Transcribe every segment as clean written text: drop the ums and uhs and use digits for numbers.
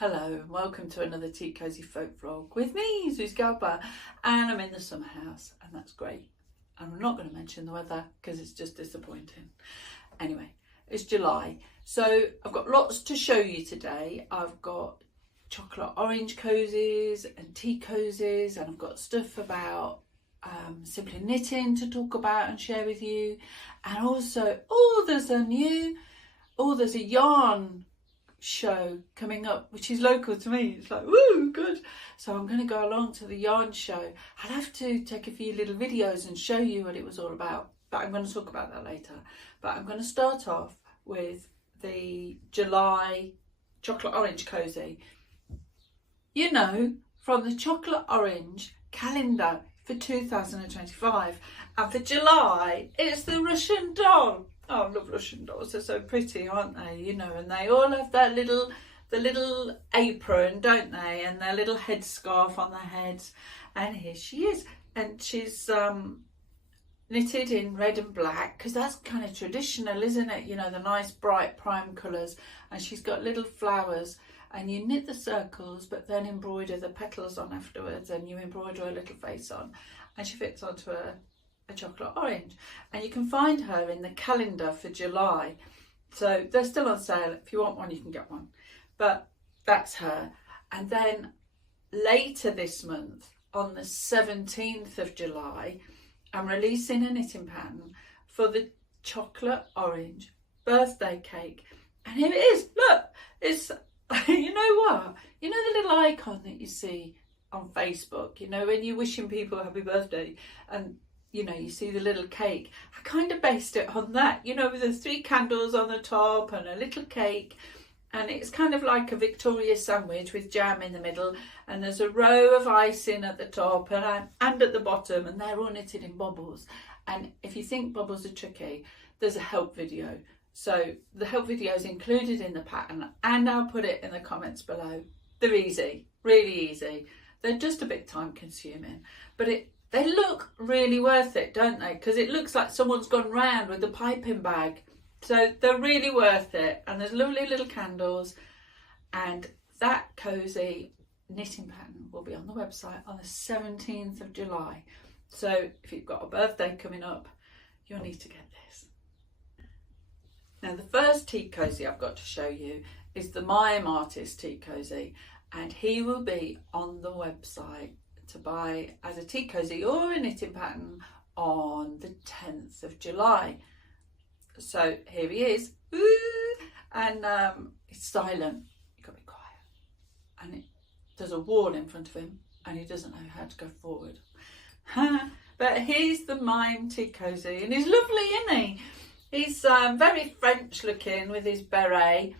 Hello and welcome to another Tea Cosy Folk vlog with me, Suzy Cowper, and I'm in the summer house and that's great. I'm not going to mention the weather because it's just disappointing. Anyway, it's July, so I've got lots to show you today. I've got chocolate orange cozies and tea cozies, and I've got stuff about simply knitting to talk about and share with you, and also there's a yarn show coming up which is local to me. It's like, woo, good. So I'm going to go along to the yarn show. I'll have to take a few little videos and show you what it was all about, but I'm going to talk about that later. But I'm going to start off with the July chocolate orange cozy. You know, from the chocolate orange calendar for 2025, and for July it's the Russian doll. Oh, I love Russian dolls. They're so pretty, aren't they? You know, and they all have that the little apron, don't they? And their little headscarf on their heads. And here she is. And she's knitted in red and black, because that's kind of traditional, isn't it? You know, the nice bright prime colours. And she's got little flowers. And you knit the circles, but then embroider the petals on afterwards. And you embroider a little face on. And she fits onto a chocolate orange, and you can find her in the calendar for July, so they're still on sale. If you want one, you can get one, but that's her. And then later this month, on the 17th of July, I'm releasing a knitting pattern for the chocolate orange birthday cake, and here it is. Look, it's you know what, you know the little icon that you see on Facebook, you know, when you're wishing people happy birthday, and you know, you see the little cake. I kind of based it on that, you know, with the 3 candles on the top and a little cake. And it's kind of like a Victoria sandwich with jam in the middle. And there's a row of icing at the top and at the bottom. And they're all knitted in bobbles. And if you think bobbles are tricky, there's a help video. So the help video is included in the pattern. And I'll put it in the comments below. They're easy, really easy. They're just a bit time consuming. But they look really worth it, don't they? Because it looks like someone's gone round with a piping bag. So they're really worth it. And there's lovely little candles. And that cosy knitting pattern will be on the website on the 17th of July. So if you've got a birthday coming up, you'll need to get this. Now the first tea cosy I've got to show you is the Mime Artist Tea Cosy. And he will be on the website to buy as a tea cosy or a knitting pattern on the 10th of July. So here he is. Woo! And he's silent. You've got to be quiet. And there's a wall in front of him and he doesn't know how to go forward. But he's the Mime Tea Cosy, and he's lovely, isn't he? He's very French looking with his beret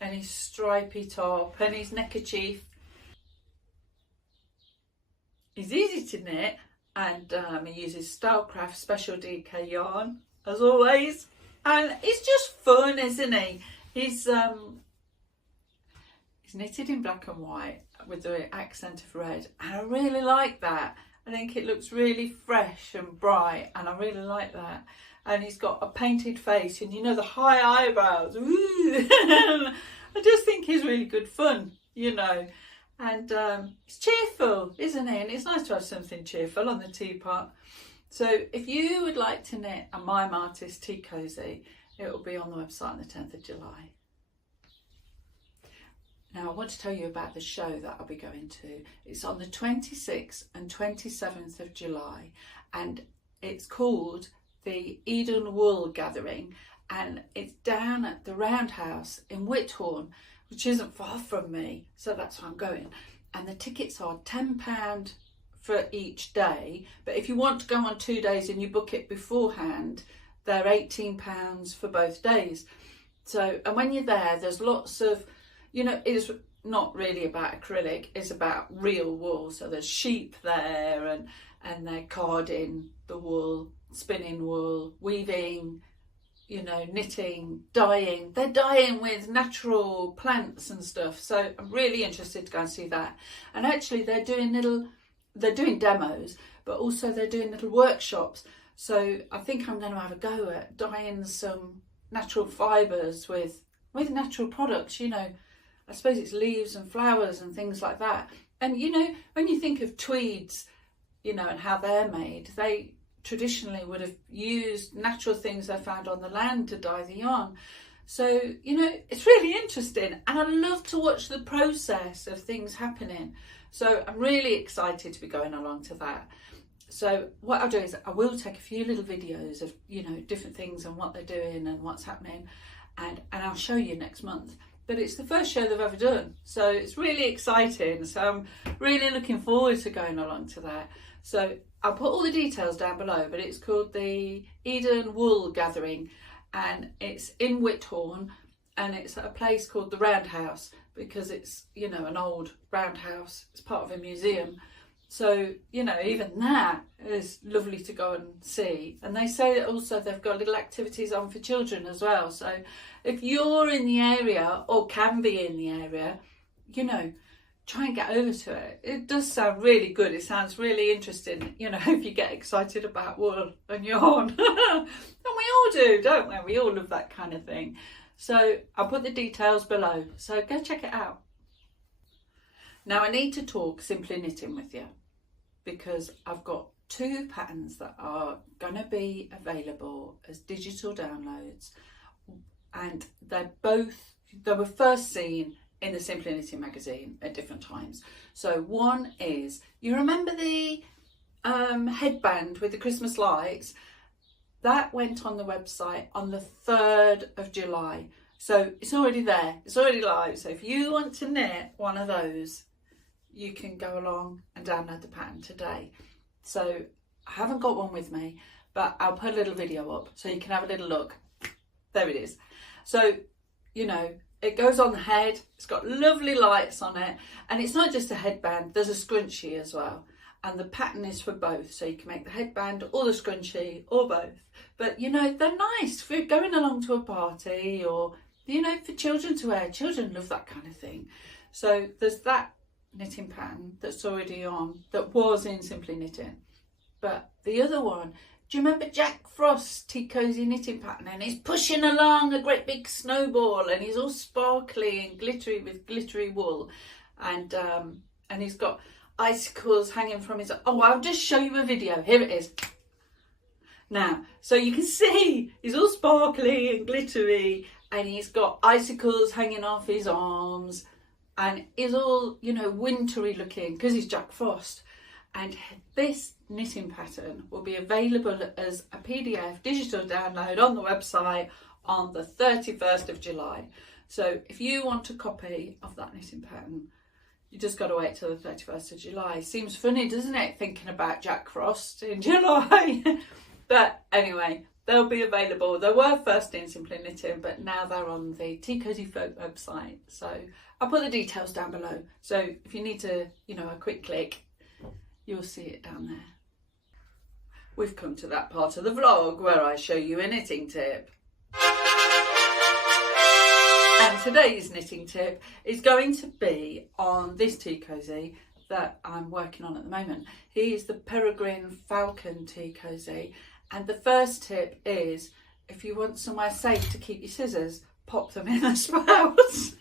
and his stripy top and his neckerchief. He's easy to knit, and he uses Stylecraft Special DK yarn as always, and it's just fun, isn't he? He's knitted in black and white with the accent of red, and I really like that. I think it looks really fresh and bright, and I really like that. And he's got a painted face, and you know, the high eyebrows. I just think he's really good fun, you know. And it's cheerful, isn't it? And it's nice to have something cheerful on the teapot. So if you would like to knit a Mime Artist Tea Cosy, it will be on the website on the 10th of July. Now I want to tell you about the show that I'll be going to. It's on the 26th and 27th of July, and it's called the Eden Wool Gathering, and it's down at the Roundhouse in Whithorn, which isn't far from me, so that's where I'm going. And the tickets are £10 for each day, but if you want to go on 2 days and you book it beforehand, they're £18 for both days. So, and when you're there, there's lots of, you know, it's not really about acrylic, it's about real wool. So there's sheep there, and they're carding the wool, spinning wool, weaving, you know, knitting, dyeing. They're dyeing with natural plants and stuff. So I'm really interested to go and see that. And actually they're doing demos, but also they're doing little workshops. So I think I'm going to have a go at dyeing some natural fibres with natural products, you know. I suppose it's leaves and flowers and things like that. And you know, when you think of tweeds, you know, and how they're made, they traditionally would have used natural things they found on the land to dye the yarn. So, you know, it's really interesting, and I love to watch the process of things happening. So I'm really excited to be going along to that. So what I'll do is I will take a few little videos of, you know, different things and what they're doing and what's happening, and I'll show you next month. But it's the first show they've ever done, so it's really exciting. So I'm really looking forward to going along to that. So I'll put all the details down below, but it's called the Eden Wool Gathering, and it's in Whithorn, and it's at a place called the Roundhouse, because it's, you know, an old roundhouse. It's part of a museum. So, you know, even that is lovely to go and see. And they say that also they've got little activities on for children as well. So if you're in the area, or can be in the area, you know, try and get over to it. It does sound really good. It sounds really interesting, you know, if you get excited about wool and yarn. And we all do, don't we? We all love that kind of thing. So I'll put the details below, so go check it out. Now I need to talk Simply Knitting with you, because I've got 2 patterns that are going to be available as digital downloads, and they were first seen in the Simply Knitting magazine at different times. So one is, you remember the headband with the Christmas lights? That went on the website on the 3rd of July. So it's already there, it's already live. So if you want to knit one of those, you can go along and download the pattern today. So I haven't got one with me, but I'll put a little video up so you can have a little look. There it is. So, you know, it goes on the head, it's got lovely lights on it, and it's not just a headband, there's a scrunchie as well. And the pattern is for both, so you can make the headband or the scrunchie or both. But you know, they're nice for going along to a party, or, you know, for children to wear. Children love that kind of thing. So there's that knitting pattern that's already on, that was in Simply Knitting. But the other one, do you remember Jack Frost's Tea Cosy knitting pattern? And he's pushing along a great big snowball, and he's all sparkly and glittery with glittery wool, and he's got icicles hanging from his... Oh, I'll just show you a video. Here it is. Now, so you can see he's all sparkly and glittery, and he's got icicles hanging off his arms, and he's all, you know, wintry looking because he's Jack Frost. And this knitting pattern will be available as a PDF digital download on the website on the 31st of July. So if you want a copy of that knitting pattern, you just got to wait till the 31st of July. Seems funny, doesn't it, thinking about Jack Frost in July? But anyway, they'll be available. They were first in Simply Knitting, but now they're on the TeaCosyFolk's website. So I'll put the details down below. So if you need to, you know, a quick click, you'll see it down there. We've come to that part of the vlog where I show you a knitting tip. And today's knitting tip is going to be on this tea cosy that I'm working on at the moment. Here's the Peregrine Falcon tea cosy. And the first tip is, if you want somewhere safe to keep your scissors, pop them in the spouts.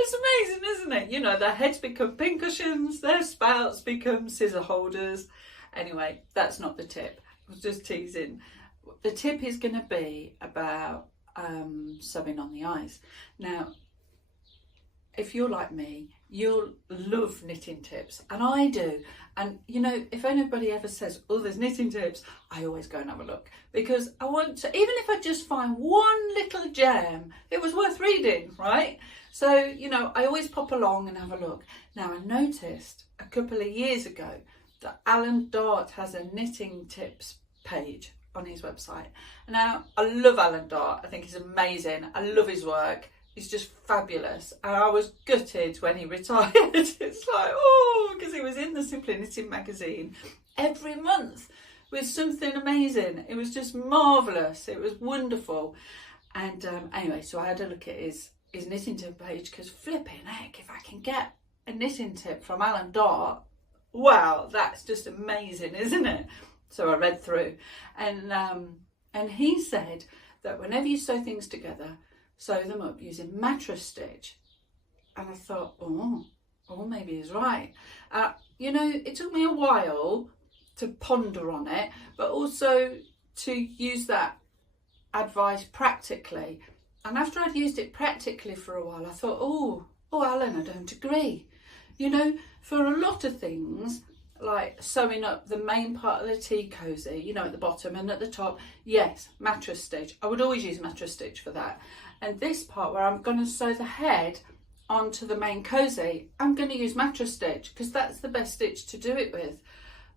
It's amazing, isn't it? You know, their heads become pincushions, their spouts become scissor holders. Anyway, that's not the tip. I was just teasing. The tip is going to be about sewing on the eyes. Now, if you're like me, you'll love knitting tips, and I do. And you know, if anybody ever says, oh, there's knitting tips, I always go and have a look, because I want to, even if I just find one little gem, it was worth reading, right? So, you know, I always pop along and have a look. Now, I noticed a couple of years ago that Alan Dart has a knitting tips page on his website. Now, I love Alan Dart. I think he's amazing. I love his work. He's just fabulous. And I was gutted when he retired. It's like, oh, because he was in the Simply Knitting magazine every month with something amazing. It was just marvellous. It was wonderful. And anyway, so I had a look at his knitting tip page, because flipping heck, if I can get a knitting tip from Alan Dart, wow, that's just amazing, isn't it? So I read through, and he said that whenever you sew things together, sew them up using mattress stitch. And I thought, oh, maybe he's right. You know, it took me a while to ponder on it, but also to use that advice practically. And after I'd used it practically for a while, I thought, oh, Alan, I don't agree. You know, for a lot of things, like sewing up the main part of the tea cosy, you know, at the bottom and at the top, yes, mattress stitch. I would always use mattress stitch for that. And this part where I'm going to sew the head onto the main cosy, I'm going to use mattress stitch because that's the best stitch to do it with.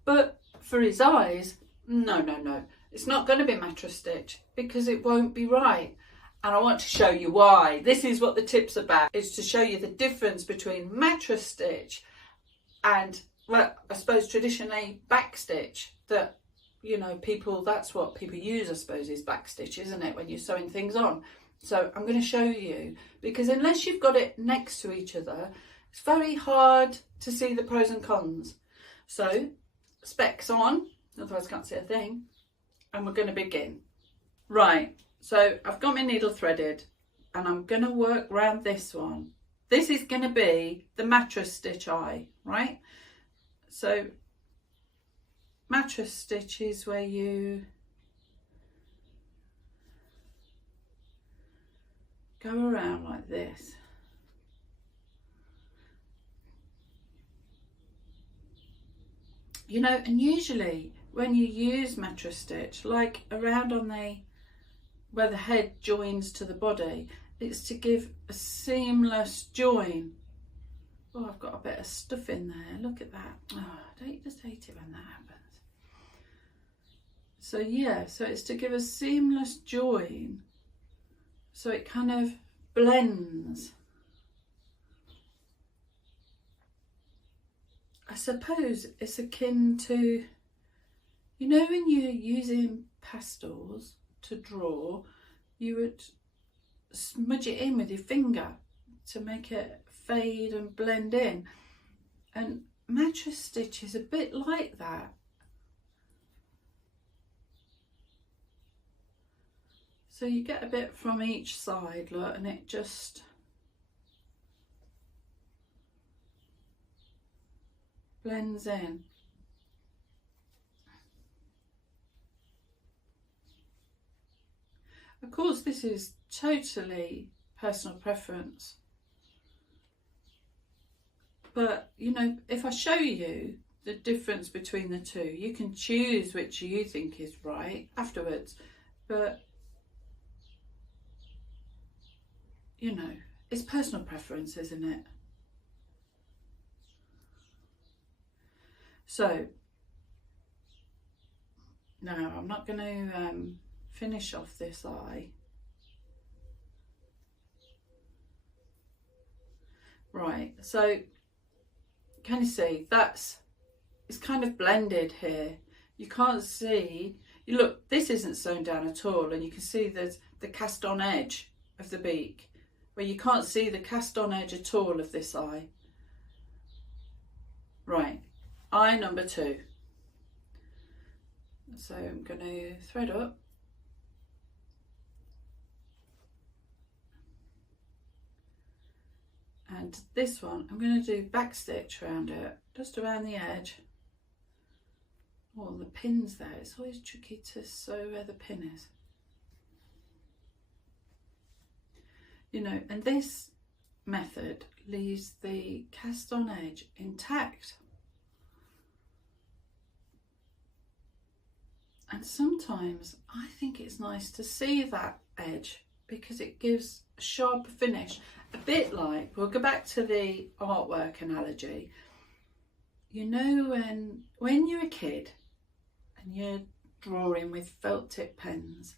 But for his eyes, no, it's not going to be mattress stitch because it won't be right. And I want to show you why. This is what the tip's about. It's to show you the difference between mattress stitch and, well, I suppose traditionally back stitch, that, you know, that's what people use, I suppose, is back stitch, isn't it, when you're sewing things on. So I'm going to show you, because unless you've got it next to each other, it's very hard to see the pros and cons. So specs on, otherwise I can't see a thing, and we're going to begin. Right, so I've got my needle threaded and I'm going to work around this one. This is going to be the mattress stitch eye, right? So mattress stitch is where you go around like this. You know, and usually when you use mattress stitch, like around on where the head joins to the body, it's to give a seamless join. Oh, I've got a bit of stuff in there, look at that. Oh, don't you just hate it when that happens? So yeah, so it's to give a seamless join, so it kind of blends. I suppose it's akin to, you know, when you're using pastels to draw, you would smudge it in with your finger to make it fade and blend in. And mattress stitch is a bit like that. So you get a bit from each side, look, and it just blends in. Of course, this is totally personal preference. But, you know, if I show you the difference between the two, you can choose which you think is right afterwards. But, you know, it's personal preference, isn't it? So, now I'm not going to finish off this eye. Right, so can you see it's kind of blended here. You can't see, you look, this isn't sewn down at all, and you can see there's the cast on edge of the beak, where you can't see the cast on edge at all of this eye. Right, eye number 2. So I'm going to thread up. And this one, I'm going to do back stitch around it, just around the edge. Oh, the pin's there. It's always tricky to sew where the pin is. You know, and this method leaves the cast on edge intact. And sometimes I think it's nice to see that edge because it gives a sharper finish. A bit like, we'll go back to the artwork analogy. You know, when you're a kid and you're drawing with felt tip pens,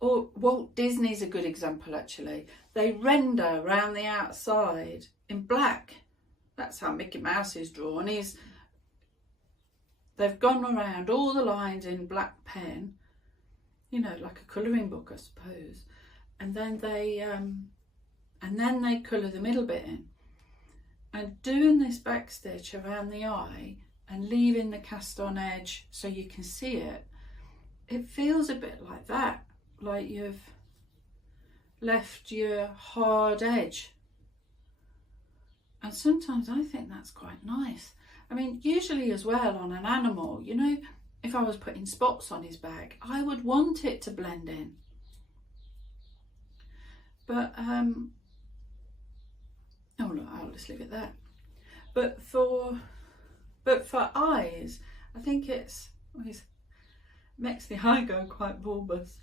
or Walt Disney's a good example actually, they render around the outside in black. That's how Mickey Mouse is drawn. They've gone around all the lines in black pen, you know, like a colouring book, I suppose. And then they colour the middle bit in. And doing this back stitch around the eye and leaving the cast on edge so you can see it, it feels a bit like that, like you've left your hard edge. And sometimes I think that's quite nice. I mean, usually as well on an animal, you know, if I was putting spots on his back, I would want it to blend in. But, oh look, I'll just leave it there. But for eyes, I think it makes the eye go quite bulbous.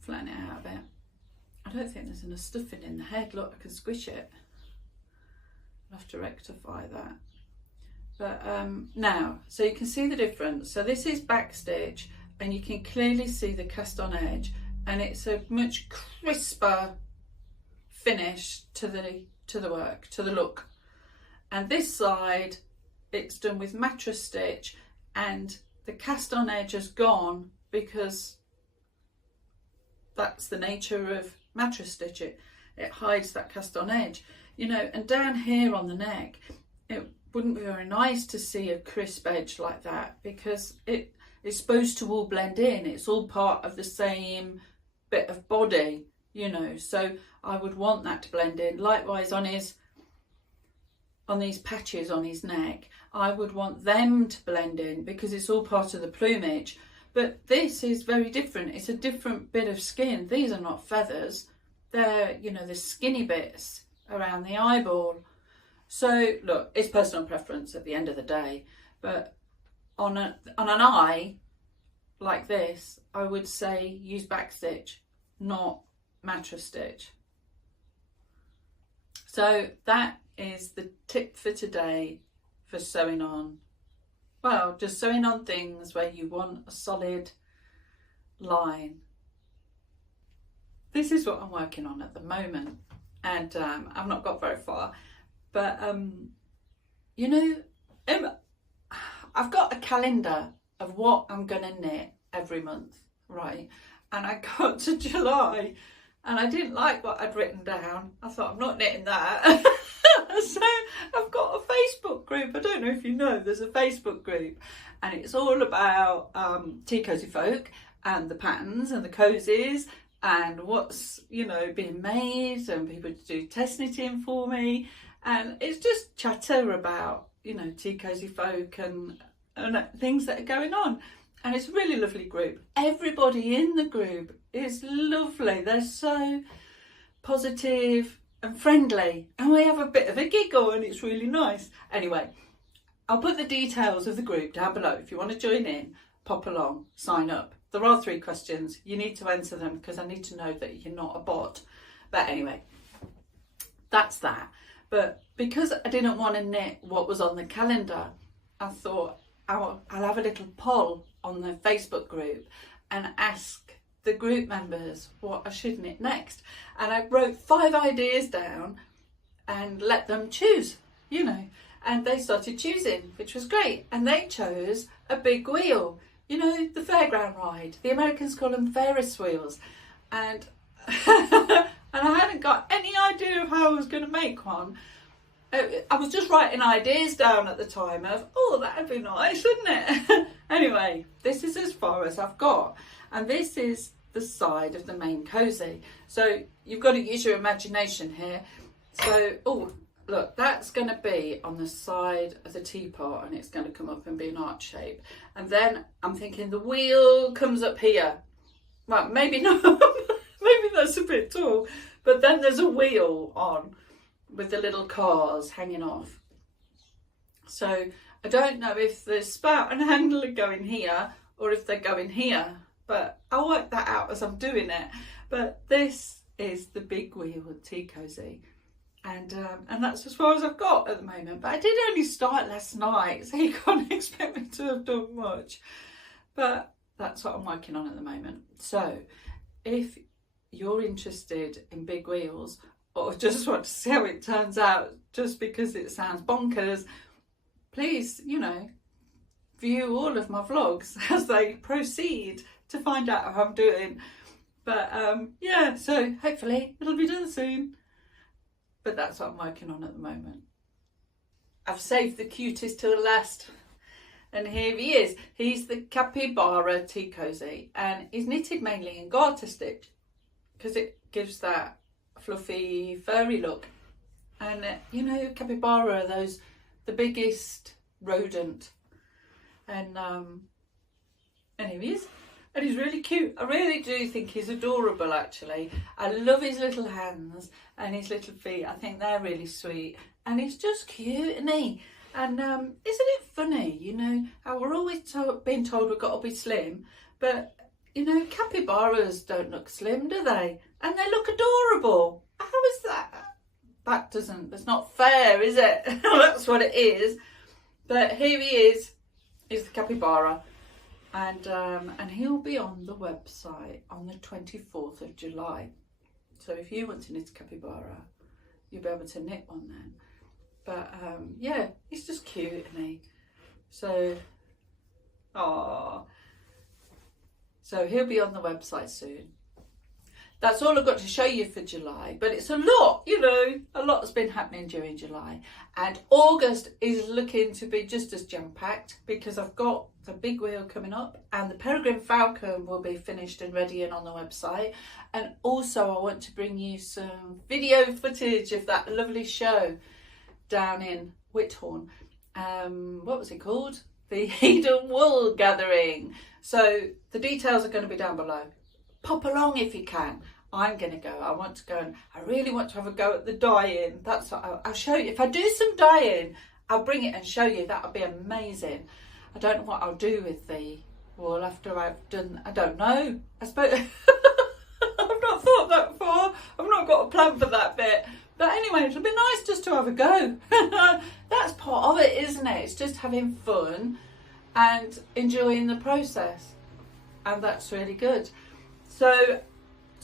Flatten it out a bit. I don't think there's enough stuffing in the head. Look, I can squish it. I'll have to rectify that. But now, so you can see the difference. So this is backstitch, and you can clearly see the cast on edge, and it's a much crisper finish to the work, to the look. And this side, it's done with mattress stitch, and the cast on edge has gone because that's the nature of mattress stitch. It hides that cast on edge, you know. And down here on the neck, it wouldn't be very nice to see a crisp edge like that, because it's supposed to all blend in. It's all part of the same bit of body, you know, so I would want that to blend in. Likewise on these patches on his neck, I would want them to blend in because it's all part of the plumage. But this is very different. It's a different bit of skin. These are not feathers. They're, you know, the skinny bits around the eyeball. So look, it's personal preference at the end of the day, but on an eye like this, I would say use backstitch, not mattress stitch. So that is the tip for today for sewing on. Well, just sewing on things where you want a solid line. This is what I'm working on at the moment, and I've not got very far. But, you know, I've got a calendar of what I'm going to knit every month, right? And I got to July and I didn't like what I'd written down. I thought, I'm not knitting that. So I've got a Facebook group. I don't know if you know, there's a Facebook group, and it's all about Tea Cozy Folk and the patterns and the cozies and what's, you know, being made, and people do test knitting for me. And it's just chatter about, you know, Tea Cozy Folk and things that are going on. And it's a really lovely group. Everybody in the group is lovely. They're so positive and friendly. And we have a bit of a giggle, and it's really nice. Anyway, I'll put the details of the group down below. If you want to join in, pop along, sign up. There are 3 questions. You need to answer them because I need to know that you're not a bot. But anyway, that's that. But because I didn't want to knit what was on the calendar, I thought I'll have a little poll on the Facebook group and ask the group members what I should knit next. And I wrote 5 ideas down and let them choose, you know. And they started choosing, which was great. And they chose a big wheel, you know, the fairground ride. The Americans call them Ferris wheels. And and I hadn't got any idea of how I was going to make one. I was just writing ideas down at the time of, oh, that'd be nice, wouldn't it? Anyway, this is as far as I've got. And this is the side of the main cozy. So you've got to use your imagination here. So, oh, look, that's going to be on the side of the teapot, and it's going to come up and be an arch shape. And then I'm thinking the wheel comes up here. Well, maybe not. Maybe that's a bit tall. But then there's a wheel on with the little cars hanging off. So I don't know if the spout and handle are going here or if they're going here, but I'll work that out as I'm doing it. But this is the big wheel of Tea Cozy, and that's as far as I've got at the moment. But I did only start last night, so you can't expect me to have done much. But that's what I'm working on at the moment. So if you're interested in big wheels, or just want to see how it turns out just because it sounds bonkers, please, you know, view all of my vlogs as they proceed to find out how I'm doing. But yeah, so hopefully it'll be done soon. But that's what I'm working on at the moment. I've saved the cutest till last, and here he is. He's the Capybara Tea Cosy, and he's knitted mainly in garter stitch. because it gives that fluffy, furry look. And you know, capybara are the biggest rodent, and here he is, and he's really cute. I really do think he's adorable, actually. I love his little hands and his little feet. I think they're really sweet, and he's just cute, isn't he? And isn't it funny, you know, how we're always being told we've got to be slim, but you know, capybaras don't look slim, do they? And they look adorable. How is that? That's not fair, is it? That's what it is. But here he is. He's the capybara. And he'll be on the website on the 24th of July. So if you want to knit a capybara, you'll be able to knit one then. But yeah, he's just cute, isn't he? So, so he'll be on the website soon. That's all I've got to show you for July, but it's a lot, you know, a lot has been happening during July. And August is looking to be just as jam-packed, because I've got the big wheel coming up and the Peregrine Falcon will be finished and ready and on the website. And also I want to bring you some video footage of that lovely show down in Whithorn. What was it called? The Eden Wool Gathering. So the details are going to be down below. Pop along if you can. I'm going to go. I want to go, and I really want to have a go at the dye-in. That's what I'll show you. If I do some dye-in, I'll bring it and show you. That'll be amazing. I don't know what I'll do with the wool after I've done. I don't know. I suppose I've not thought that far. I've not got a plan for that bit. But anyway, it'll be nice just to have a go. That's part of it, isn't it? It's just having fun and enjoying the process, and that's really good. So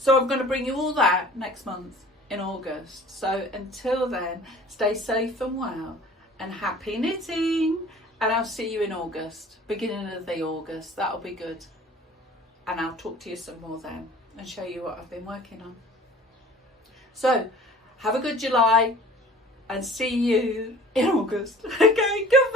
I'm going to bring you all that next month in August. So until then, stay safe and well and happy knitting. And I'll see you in August, beginning of the August. That'll be good. And I'll talk to you some more then and show you what I've been working on. So have a good July and see you in August. Okay, goodbye.